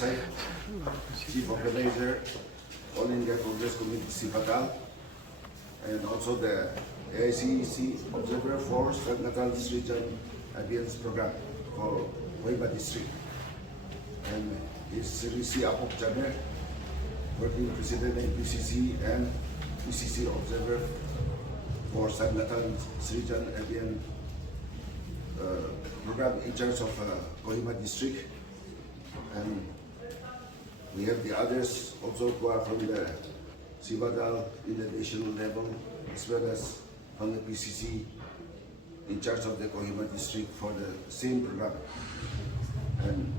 Desai, Chief Organizer, All India Congress Committee Sipatal, and also the AICC Observer for Sangathan Srijan Abhiyan's program for Kohima district. And is Sri Apop Janer, Working President in PCC and PCC Observer for Sangathan Srijan Abhiyan program in charge of Kohima district. And we have the others also who are from the Sibadal in the national level, as well as from the PCC in charge of the Kohima district for the same program. And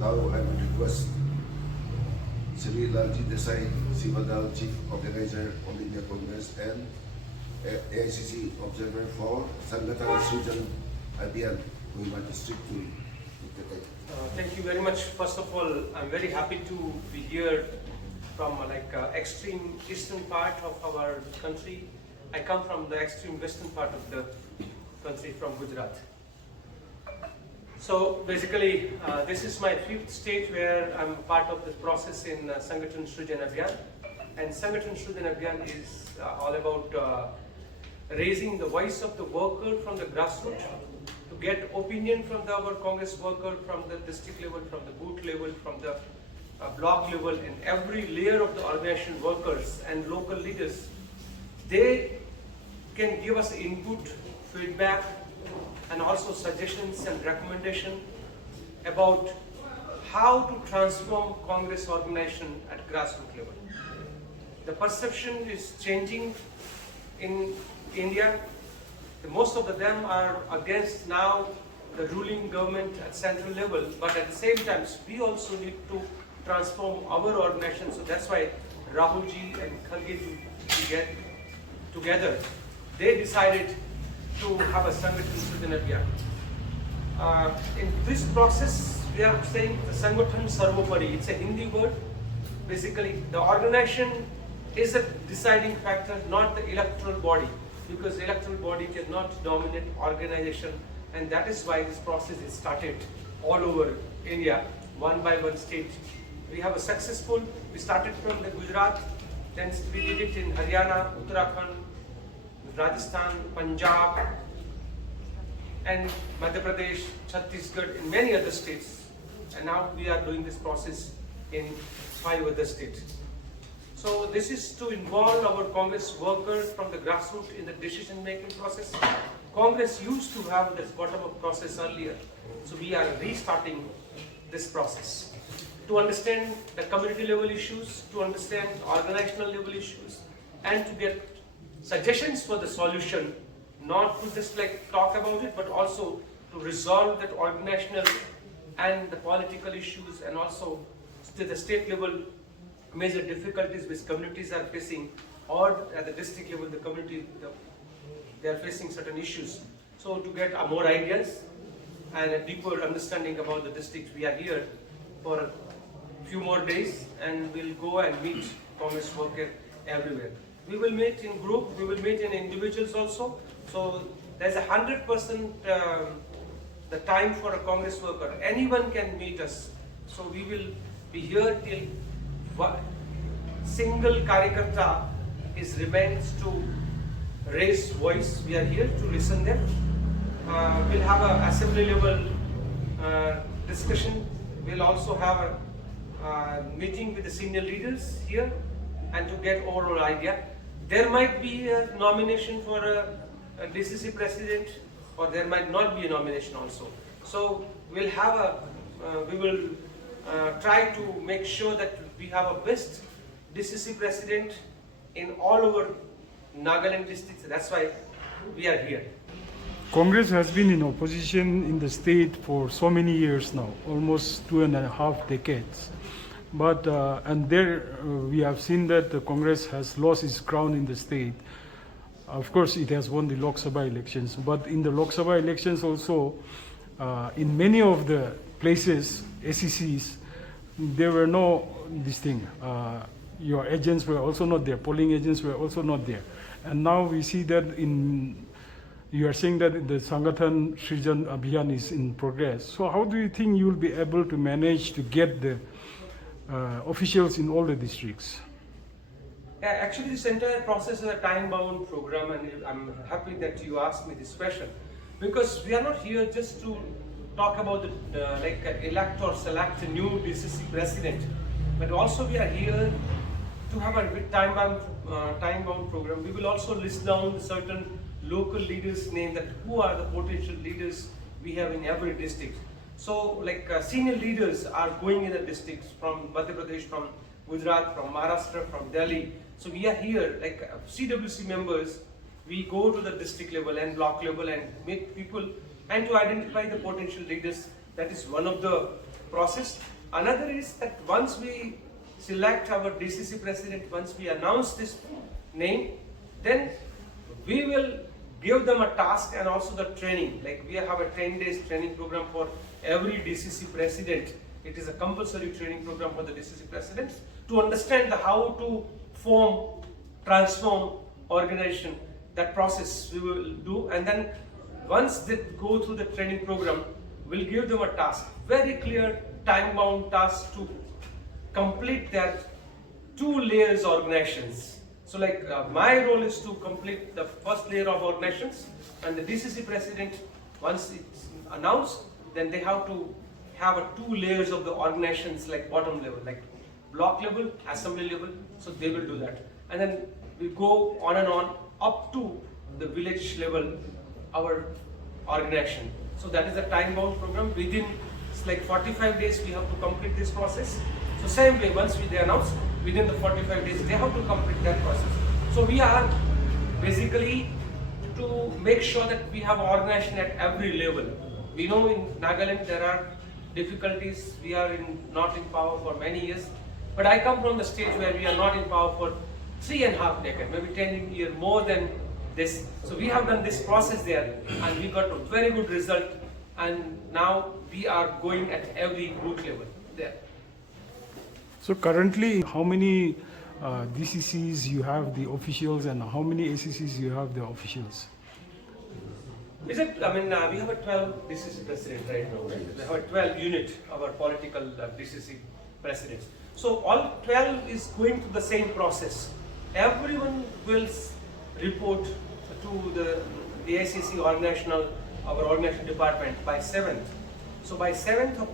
now I would request Sri Lalji Desai, Sibadal Chief Organizer, All India Congress, and AICC Observer for Sangathan Srijan Abhiyan, Kohima district to take. Thank you very much. First of all, I'm very happy to be here from extreme eastern part of our country. I come from the extreme western part of the country, from Gujarat. So basically, this is my 5th state where I'm part of this process in Sangathan Srijan Abhiyan. And Sangathan Srijan Abhiyan is all about raising the voice of the worker from the grassroots, to get opinion from our Congress worker, from the district level, from the booth level, from the block level, and every layer of the organization workers and local leaders. They can give us input, feedback, and also suggestions and recommendation about how to transform Congress organization at grassroots level. The perception is changing in India. Most of them are against now the ruling government at central level, but at the same time, we also need to transform our organization. So that's why Rahulji and Khalgeji get together. They decided to have a Sangathan Srijan Abhiyan. In this process, we are saying the Sangathan Sarvopari. It's a Hindi word. Basically, the organization is a deciding factor, not the electoral body, because the electoral body cannot dominate organization, and that is why this process is started all over India, one by one state. We have a successful, we started from the Gujarat, then we did it in Haryana, Uttarakhand, Rajasthan, Punjab, and Madhya Pradesh, Chhattisgarh, and many other states. And now we are doing this process in 5 other states. So this is to involve our Congress workers from the grassroots in the decision-making process. Congress used to have this bottom-up process earlier, so we are restarting this process to understand the community level issues, to understand organizational level issues, and to get suggestions for the solution, not to just talk about it, but also to resolve that organizational and the political issues, and also to the state level major difficulties which communities are facing, or at the district level the community they are facing certain issues. So to get more ideas and a deeper understanding about the district, we are here for a few more days, and we'll go and meet Congress workers everywhere. We will meet in group, we will meet in individuals also. So there's 100% the time for a Congress worker. Anyone can meet us. So we will be here till single Karyakarta remains to raise voice. We are here to listen them. We'll have an assembly level discussion. We'll also have a meeting with the senior leaders here, and to get overall idea. There might be a nomination for a DCC president, or there might not be a nomination also. So we'll have we will try to make sure that we have a best DCC president in all over Nagaland districts. That's why we are here. Congress has been in opposition in the state for so many years now, almost 2.5 decades. But and there we have seen that the Congress has lost its ground in the state. Of course, it has won the Lok Sabha elections, but in the Lok Sabha elections also, in many of the places, ACCs, there were no this thing. Your agents were also not there. Polling agents were also not there. And now we see that in You are saying that the Sangathan Srijan Abhiyan is in progress. So how do you think you will be able to manage to get the officials in all the districts? Yeah, actually, this entire process is a time-bound program, and I'm happy that you asked me this question, because we are not here just to talk about elect or select a new DCC president, but also we are here to have a time-bound program. We will also list down certain local leaders' names, that who are the potential leaders we have in every district. So, senior leaders are going in the districts from Madhya Pradesh, from Gujarat, from Maharashtra, from Delhi. So we are here, CWC members, we go to the district level and block level and meet people and to identify the potential leaders. That is one of the process. Another is that once we select our DCC president, once we announce this name, then we will give them a task and also the training. Like we have a 10 days training program for every DCC president. It is a compulsory training program for the DCC presidents to understand how to form, transform organization. That process we will do, and then once they go through the training program, we'll give them a task, very clear time-bound task to complete their 2 layers organizations. So my role is to complete the first layer of organizations, and the DCC president, once it's announced, then they have to have 2 layers of the organizations, like bottom level, like block level, assembly level. So they will do that, and then we go on and on up to the village level, our organization. So that is a time-bound program. Within 45 days we have to complete this process. So same way, once they announce, within the 45 days they have to complete that process. So we are basically to make sure that we have organization at every level. We know in Nagaland there are difficulties. We are not in power for many years, but I come from the stage where we are not in power for 3.5 decades, maybe 10 years more than this. So we have done this process there, and we got a very good result. And now we are going at every group level there. So currently, how many DCCs you have the officials, and how many ACCs you have the officials? We have a 12 DCC president right now. Right? We have a 12 unit, our political DCC presidents. So all 12 is going through the same process. Everyone will report to the AICC our organizational department by 7th. So by 7th of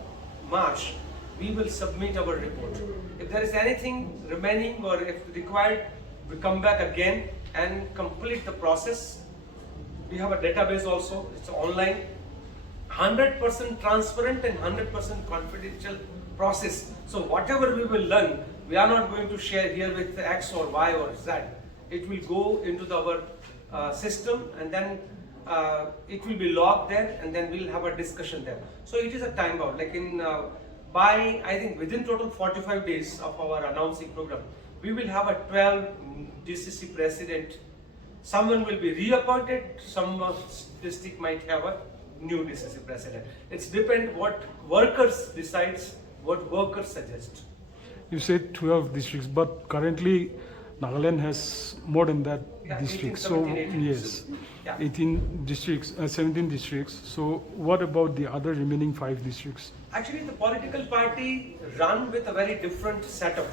March, we will submit our report. If there is anything remaining or if required, we come back again and complete the process. We have a database also, it's online, 100% transparent and 100% confidential process. So whatever we will learn, we are not going to share here with X or Y or Z. It will go into our system, and then it will be logged there, and then we'll have a discussion there. So it is a time bound. By I think within total 45 days of our announcing program, we will have a 12 DCC president. Someone will be reappointed. Some district might have a new DCC president. It's depend what workers decides, what workers suggest. You said 12 districts, but currently Nagaland has more than that districts. 18 yes, yeah. 18 districts, 17 districts. So what about the other remaining 5 districts? Actually, the political party run with a very different setup.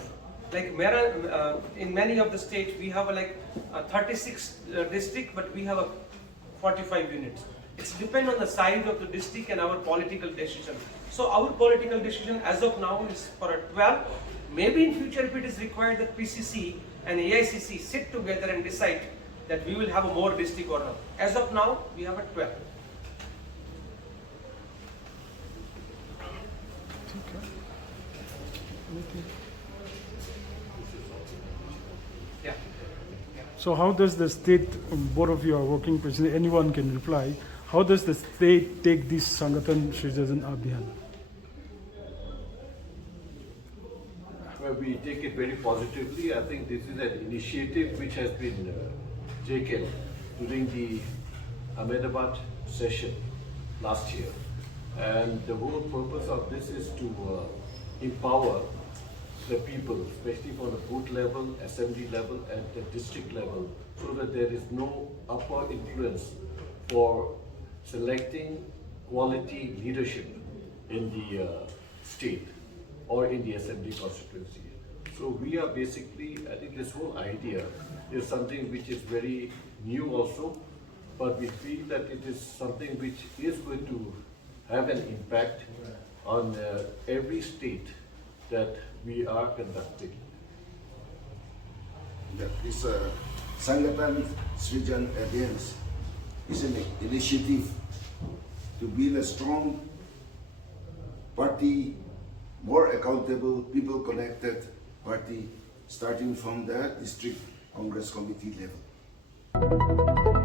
In many of the states, we have a 36 district, but we have a 45 units. It's depend on the size of the district and our political decision. So our political decision as of now is for a 12. Maybe in future, if it is required, that PCC and AICC sit together and decide that we will have a more district or not. As of now, we have a 12. Yeah. So how does the state, both of you are working president, anyone can reply, how does the state take this Sangathan Srijan Abhiyan? Well, we take it very positively. I think this is an initiative which has been taken during the Ahmedabad session last year. And the whole purpose of this is to empower the people, especially from the booth level, assembly level, and the district level, so that there is no upper influence for selecting quality leadership in the state or in the assembly constituency. So we are basically, I think this whole idea is something which is very new also, but we feel that it is something which is going to have an impact on every state that we are conducting. That this Sangathan Srijan Abhiyan is an initiative to build a strong party, more accountable, people-connected party, starting from the district Congress committee level.